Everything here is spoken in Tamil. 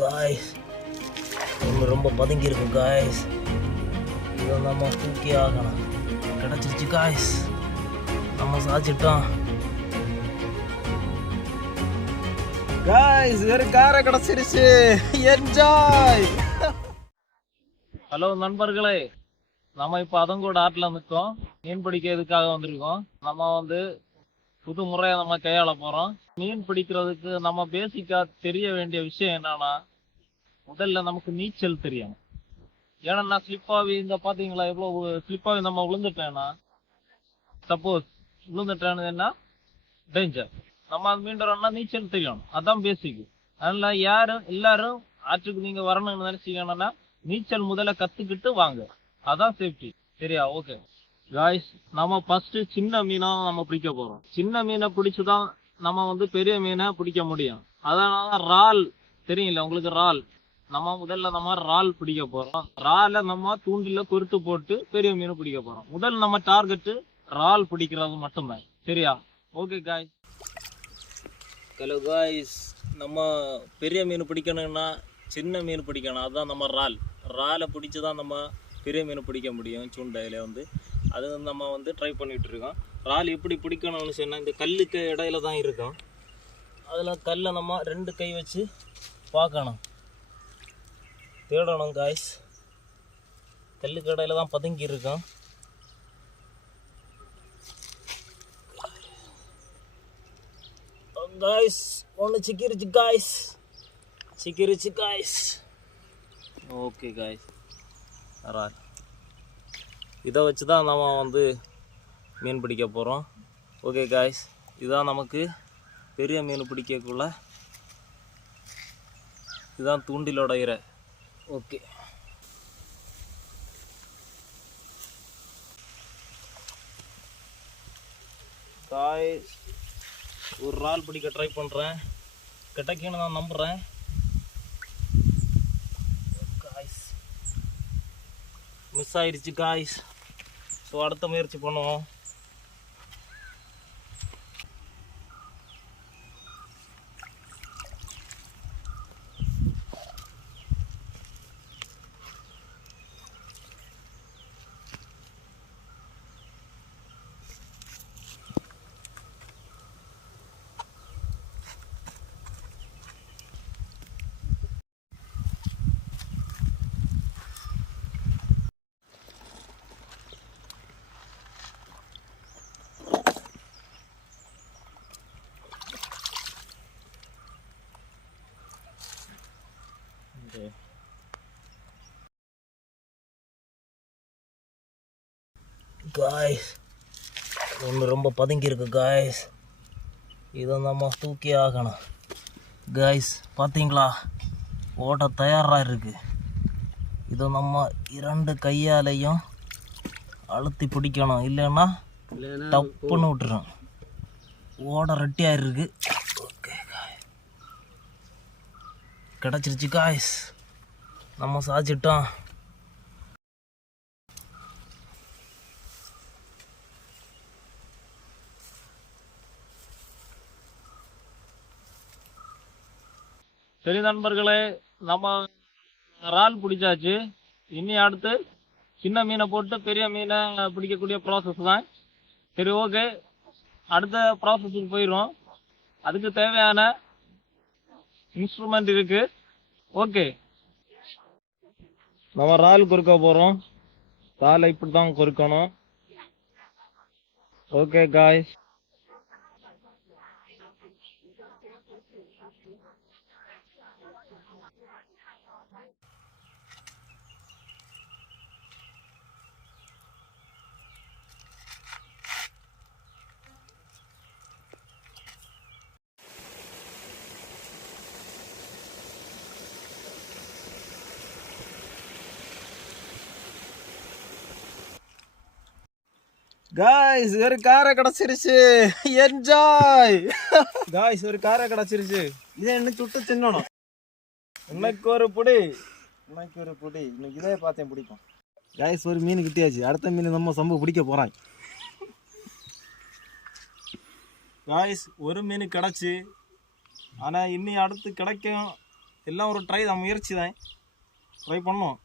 காய்ஸ் ஒன்று ரொம்ப பதுங்கி இருக்கு காய்ஸ். இதை நம்ம தூக்கி ஆகணும். கிடச்சிருச்சு காய்ஸ், நம்ம சாச்சிட்டோம் காய்ஸ். ஒரு காரை கிடச்சிருச்சு, என்ஜாய். ஹலோ நண்பர்களே, நம்ம இப்போ அதங்கோட ஆட்டில் நிற்கோம். மீன் பிடிக்கிறதுக்காக வந்திருக்கோம். நம்ம புது முறையை நம்ம கையாள போகிறோம். மீன் பிடிக்கிறதுக்கு நம்ம பேசிக்காக தெரிய வேண்டிய விஷயம் என்னன்னா, முதல்ல நமக்கு நீச்சல் தெரியணும். ஏன்னா நான் ஸ்லிப்பாகி இந்த பார்த்தீங்களா எவ்வளோ ஸ்லிப்பாகி நம்ம விழுந்துட்டேன்னா, சப்போஸ் விழுந்துட்டேன்னா டேஞ்சர். நம்ம அது மீண்டோம்னா நீச்சல் தெரியணும், அதான் பேசிக்கு. அதனால எல்லாரும் ஆற்றுக்கு நீங்கள் வரணும்னு நினச்சிங்கன்னா நீச்சல் முதல்ல கற்றுக்கிட்டு வாங்க, அதான் சேஃப்டி. சரியா? ஓகே காய்ஸ், நம்ம ஃபர்ஸ்ட் சின்ன மீனா நம்ம பிடிக்க போறோம். சின்ன மீனை பிடிச்சுதான் நம்ம பெரிய மீனை பிடிக்க முடியும். அதனால இறால் தெரியும்ல உங்களுக்கு, இறால் நம்ம இறால் பிடிக்க போறோம். இறாலை நம்ம தூண்டில கொறுத்து போட்டு பெரிய மீன் பிடிக்க போறோம். முதல் நம்ம டார்கெட்டு இறால் பிடிக்கிறது மட்டும்தான். சரியா? Okay guys. ஹலோ காய்ஸ், நம்ம பெரிய மீன் பிடிக்கணும்னா சின்ன மீன் பிடிக்கணும். அதுதான் நம்ம இறாலை பிடிச்சி தான் நம்ம பெரிய மீன் பிடிக்க முடியும். சூண்டையில் அது நம்ம ட்ரை பண்ணிகிட்டு இருக்கோம். இறால் எப்படி பிடிக்கணும்னு சொன்னால், இந்த கல்லுக்கு இடையில தான் இருக்கும். அதில் கல்லை நம்ம 2 கை வச்சு பார்க்கணும், தேடணும் காய்ஸ். கல்லுக்கு இடையில தான் பதுங்கி இருக்கும். காய்ஸ் ஒன்று சிக்கிருச்சு காய்ஸ். ஓகே காய்ஸ், இறால் இதை வச்சு தான் நம்ம மீன் பிடிக்க போகிறோம். ஓகே காய்ஸ், இதுதான் நமக்கு பெரிய மீன் பிடிக்கக்குள்ள இதுதான் தூண்டிலோட இறை. ஓகே காய்ஸ், ஒரு இறால் பிடிக்க ட்ரை பண்ணுறேன். கிடைக்குன்னு நான் நம்புகிறேன் காய்ஸ். மிஸ் ஆயிடுச்சு காய்ஸ். ஸோ அடுத்த முயற்சி பண்ணுவோம். காய்ஸ் ஒன்று ரொம்ப பதுங்கி இருக்கு காய்ஸ். இதை நம்ம தூக்கி ஆகணும் காய்ஸ். பார்த்தீங்களா, ஓட தயாராக இருக்கு. இதை நம்ம 2 கையாலையும் அழுத்தி பிடிக்கணும், இல்லைன்னா டப்புன்னு விட்டுரும். ஓட ரெட்டியாக இருக்கு. ஓகே காய்ஸ், கிடச்சிருச்சு காய்ஸ், நம்ம சாச்சிட்டோம். சரி நண்பர்களே, நம்ம இறால் பிடிச்சாச்சு. இனி அடுத்து சின்ன மீனை போட்டு பெரிய மீனை பிடிக்கக்கூடிய ப்ராசஸ் தான். சரி ஓகே, அடுத்த ப்ராசஸுக்கு போயிடும். அதுக்கு தேவையான இன்ஸ்ட்ருமெண்ட் இருக்கு. ஓகே, நம்ம இறால் கொறுக்க போகிறோம். இறாலை இப்படி தான் கொறுக்கணும். ஓகே காய்ஸ், காய்ஸ் ஒரு காரை கிடச்சிருச்சு, என்ஜாய். காய்ஸ் ஒரு காரை கிடச்சிருச்சு. இதை என்ன சுட்டு தின்னணும். இன்னைக்கு ஒரு புடி. இன்னைக்கு இதே பார்த்தேன் பிடிக்கும். காய்ஸ் ஒரு மீன் கிட்டியாச்சு. அடுத்த மீன் நம்ம சம்பு பிடிக்க போகிறாங்க. காய்ஸ் ஒரு மீன் கிடச்சி, ஆனால் இன்னி அடுத்து கிடைக்கும் எல்லாம் ஒரு ட்ரை தான், முயற்சி தான், ட்ரை பண்ணுவோம்.